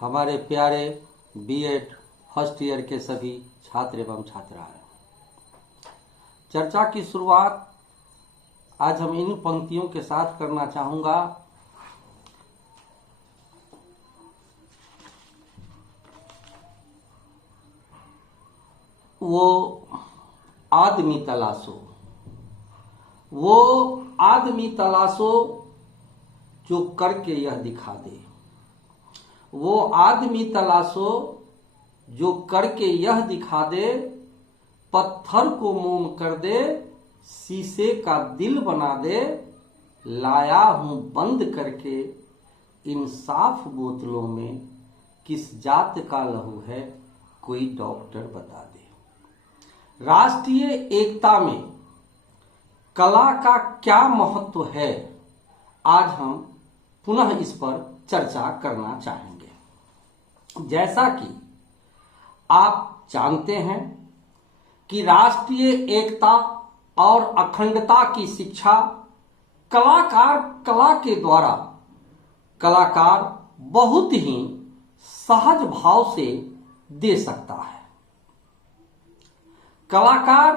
हमारे प्यारे BEd first year के सभी छात्र एवं छात्राएं, चर्चा की शुरुआत आज हम इन पंक्तियों के साथ करना चाहूंगा। वो आदमी तलाशो, वो आदमी तलाशो जो करके यह दिखा दे। वो आदमी तलाशो जो करके यह दिखा दे, पत्थर को मोम कर दे, शीशे का दिल बना दे। लाया हूं बंद करके इन साफ बोतलों में, किस जात का लहू है कोई डॉक्टर बता दे। राष्ट्रीय एकता में कला का क्या महत्व है, आज हम पुनः इस पर चर्चा करना चाहेंगे। जैसा कि आप जानते हैं कि राष्ट्रीय एकता और अखंडता की शिक्षा कला के द्वारा कलाकार बहुत ही सहज भाव से दे सकता है। कलाकार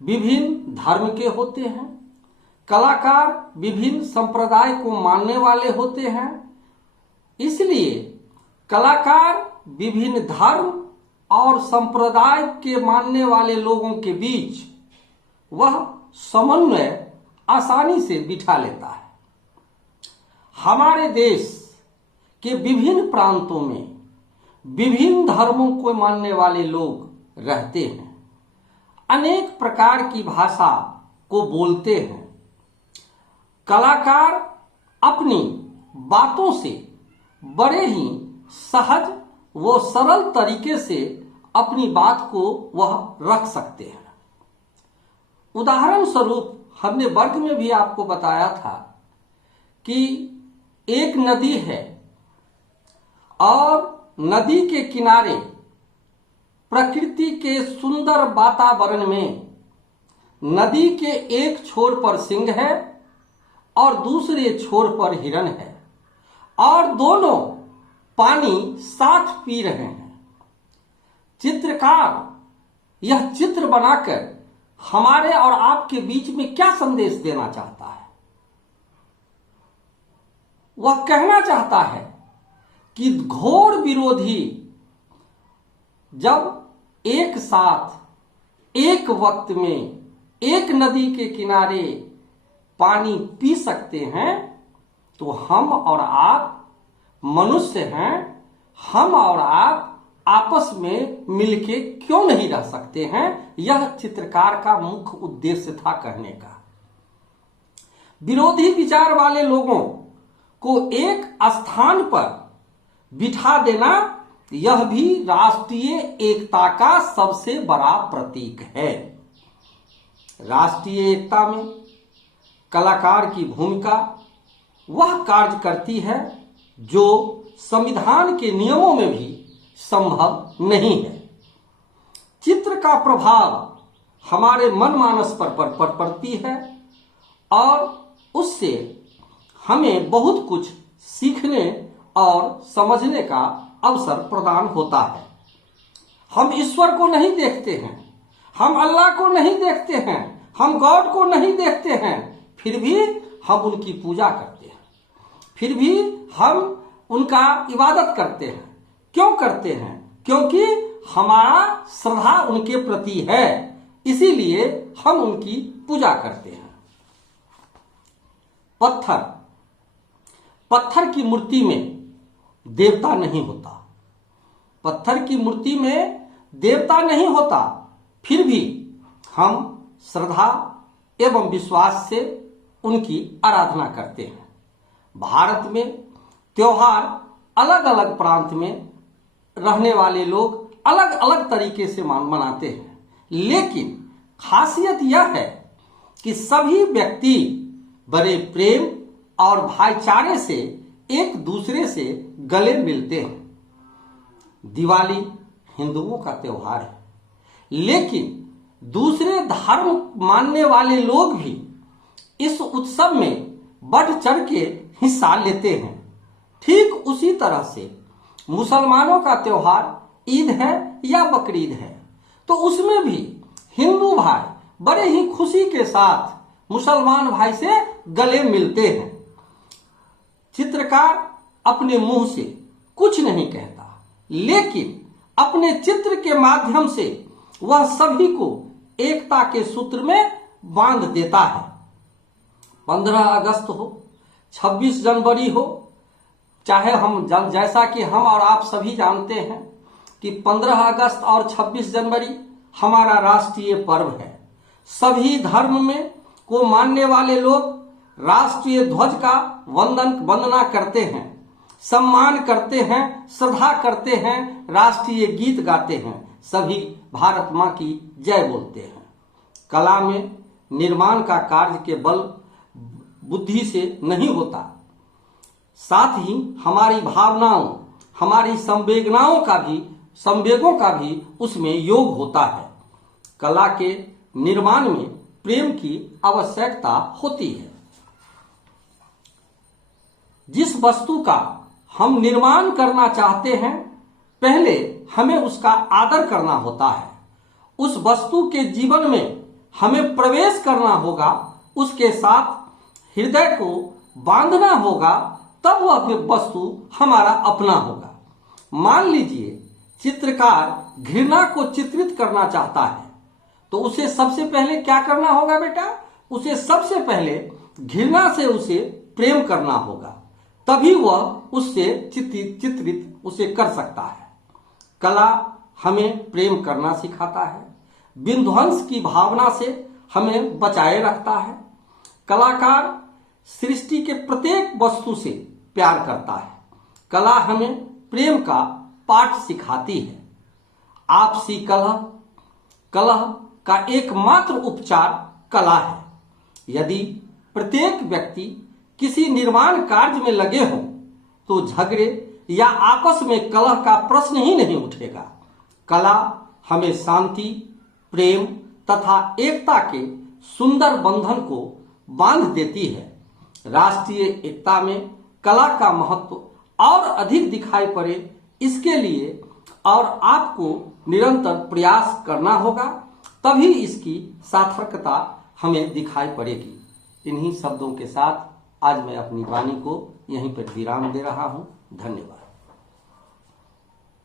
विभिन्न धर्म के होते हैं, कलाकार विभिन्न संप्रदाय को मानने वाले होते हैं, इसलिए कलाकार विभिन्न धर्म और संप्रदाय के मानने वाले लोगों के बीच वह समन्वय आसानी से बिठा लेता है। हमारे देश के विभिन्न प्रांतों में विभिन्न धर्मों को मानने वाले लोग रहते हैं, अनेक प्रकार की भाषा को बोलते हैं। कलाकार अपनी बातों से बड़े ही सहज व सरल तरीके से अपनी बात को वह रख सकते हैं। उदाहरण स्वरूप हमने वर्ग में भी आपको बताया था कि एक नदी है और नदी के किनारे प्रकृति के सुंदर वातावरण में नदी के एक छोर पर सिंह है और दूसरे छोर पर हिरण है और दोनों पानी साथ पी रहे हैं। चित्रकार यह चित्र बनाकर हमारे और आपके बीच में क्या संदेश देना चाहता है? वह कहना चाहता है कि घोर विरोधी जब एक साथ एक वक्त में एक नदी के किनारे पानी पी सकते हैं, तो हम और आप मनुष्य हैं, हम और आप आपस में मिलके क्यों नहीं रह सकते हैं? यह चित्रकार का मुख्य उद्देश्य था कहने का। विरोधी विचार वाले लोगों को एक स्थान पर बिठा देना, यह भी राष्ट्रीय एकता का सबसे बड़ा प्रतीक है। राष्ट्रीय एकता में कलाकार की भूमिका वह कार्य करती है जो संविधान के नियमों में भी संभव नहीं है। चित्र का प्रभाव हमारे मनमानस पर पड़ती है और उससे हमें बहुत कुछ सीखने और समझने का अवसर प्रदान होता है। हम ईश्वर को नहीं देखते हैं, हम अल्लाह को नहीं देखते हैं, हम गॉड को नहीं देखते हैं, फिर भी हम उनकी पूजा करते हैं, फिर भी हम उनका इबादत करते हैं। क्यों करते हैं? क्योंकि हमारा श्रद्धा उनके प्रति है, इसीलिए हम उनकी पूजा करते हैं। पत्थर की मूर्ति में देवता नहीं होता, पत्थर की मूर्ति में देवता नहीं होता, फिर भी हम श्रद्धा एवं विश्वास से उनकी आराधना करते हैं। भारत में त्योहार अलग अलग प्रांत में रहने वाले लोग अलग अलग तरीके से मनाते हैं, लेकिन खासियत यह है कि सभी व्यक्ति बड़े प्रेम और भाईचारे से एक दूसरे से गले मिलते हैं। दिवाली हिंदुओं का त्योहार है, लेकिन दूसरे धर्म मानने वाले लोग भी इस उत्सव में बढ़ चढ़ के हिस्सा लेते हैं। ठीक उसी तरह से मुसलमानों का त्योहार ईद है या बकरीद है, तो उसमें भी हिंदू भाई बड़े ही खुशी के साथ मुसलमान भाई से गले मिलते हैं। चित्रकार अपने मुंह से कुछ नहीं कहता, लेकिन अपने चित्र के माध्यम से वह सभी को एकता के सूत्र में बांध देता है। 15 अगस्त हो, 26 जनवरी हो, चाहे हम जैसा कि हम और आप सभी जानते हैं कि 15 अगस्त और 26 जनवरी हमारा राष्ट्रीय पर्व है। सभी धर्म में को मानने वाले लोग राष्ट्रीय ध्वज का वंदना करते हैं, सम्मान करते हैं, श्रद्धा करते हैं, राष्ट्रीय गीत गाते हैं, सभी भारत मां की जय बोलते हैं। कला में निर्माण का कार्य के बल बुद्धि से नहीं होता, साथ ही हमारी भावनाओं, हमारी संवेगों का भी उसमें योग होता है। कला के निर्माण में प्रेम की आवश्यकता होती है। जिस वस्तु का हम निर्माण करना चाहते हैं, पहले हमें उसका आदर करना होता है। उस वस्तु के जीवन में हमें प्रवेश करना होगा, उसके साथ हृदय को बांधना होगा, तब वह वस्तु हमारा अपना होगा। मान लीजिए चित्रकार घृणा को चित्रित करना चाहता है, तो उसे सबसे पहले क्या करना होगा बेटा? उसे सबसे पहले घृणा से उसे प्रेम करना होगा, तभी वह उससे चित्रित उसे कर सकता है। कला हमें प्रेम करना सिखाता है, विध्वंस की भावना से हमें बचाए रखता है। कलाकार सृष्टि के प्रत्येक वस्तु से प्यार करता है। कला हमें प्रेम का पाठ सिखाती है। आपसी कलह का एकमात्र उपचार कला है। यदि प्रत्येक व्यक्ति किसी निर्माण कार्य में लगे हों, तो झगड़े या आपस में कलह का प्रश्न ही नहीं उठेगा। कला हमें शांति, प्रेम तथा एकता के सुंदर बंधन को बांध देती है। राष्ट्रीय एकता में कला का महत्व और अधिक दिखाई पड़े, इसके लिए और आपको निरंतर प्रयास करना होगा, तभी इसकी सार्थकता हमें दिखाई पड़ेगी। इन्हीं शब्दों के साथ आज मैं अपनी वाणी को यहीं पर विराम दे रहा हूं। धन्यवाद।